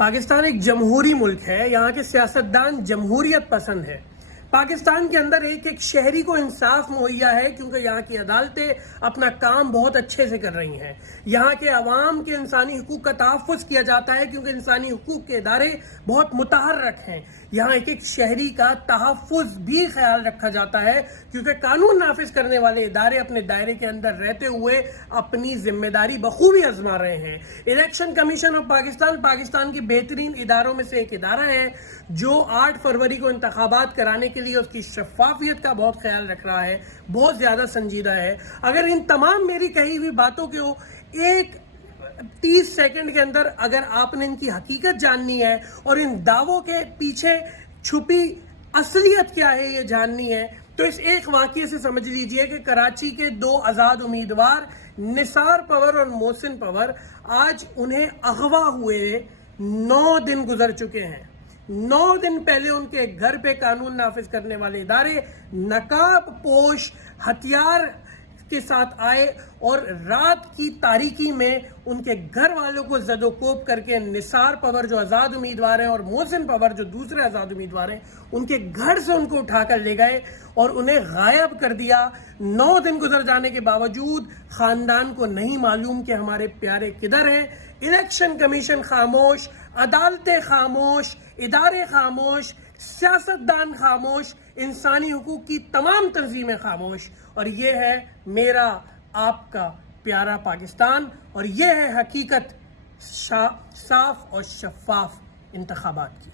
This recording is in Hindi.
पाकिस्तान एक जमहूरी मुल्क है। यहाँ के सियासतदान जमहूरियत पसंद है। पाकिस्तान के अंदर एक एक शहरी को इंसाफ मुहैया है क्योंकि यहाँ की अदालतें अपना काम बहुत अच्छे से कर रही हैं। यहाँ के अवाम के इंसानी हुकूक का तहफ़्फ़ुज़ किया जाता है क्योंकि इंसानी हुकूक के इदारे बहुत मुतहर्रक हैं। यहाँ एक एक शहरी का तहफ़्फ़ुज़ भी ख्याल रखा जाता है क्योंकि कानून नाफिज करने वाले इदारे अपने दायरे के अंदर रहते हुए अपनी जिम्मेदारी बखूबी आजमा रहे हैं। इलेक्शन कमीशन ऑफ पाकिस्तान के बेहतरीन इदारों में से एक इदारा है जो 8 फरवरी को इंतखाबात कराने के लिए उसकी शफाफियत का बहुत ख्याल रख रहा है, बहुत ज़्यादा संजीदा है। अगर इन तमाम मेरी कही हुई बातों को एक 30 सेकंड के अंदर अगर आपने इनकी हकीकत जाननी है और इन दावों के पीछे छुपी असलियत क्या है ये जाननी है तो इस एक वाक़ये से समझ लीजिए कि कराची के 2 आज़ाद उम्मीदवार निसार पवर और मोहसिन पवर आज उन्हें अगवा हुए 9 दिन गुजर चुके हैं। 9 दिन पहले उनके घर पे कानून नाफिज करने वाले इदारे नकाब पोश हथियार के साथ आए और रात की तारीकी में उनके घर वालों को जदोकोब करके निसार पवर जो आज़ाद उम्मीदवार हैं और मोहसिन पवर जो दूसरे आज़ाद उम्मीदवार हैं उनके घर से उनको उठाकर ले गए और उन्हें गायब कर दिया। 9 दिन गुजर जाने के बावजूद खानदान को नहीं मालूम कि हमारे प्यारे किधर हैं। इलेक्शन कमीशन खामोश, अदालतें खामोश, इदारे खामोश, सियासतदान खामोश, इंसानी हुकूक की तमाम तंजीमें खामोश। और ये है मेरा आपका प्यारा पाकिस्तान और ये है हकीकत साफ और शफाफ इंतखाबात की।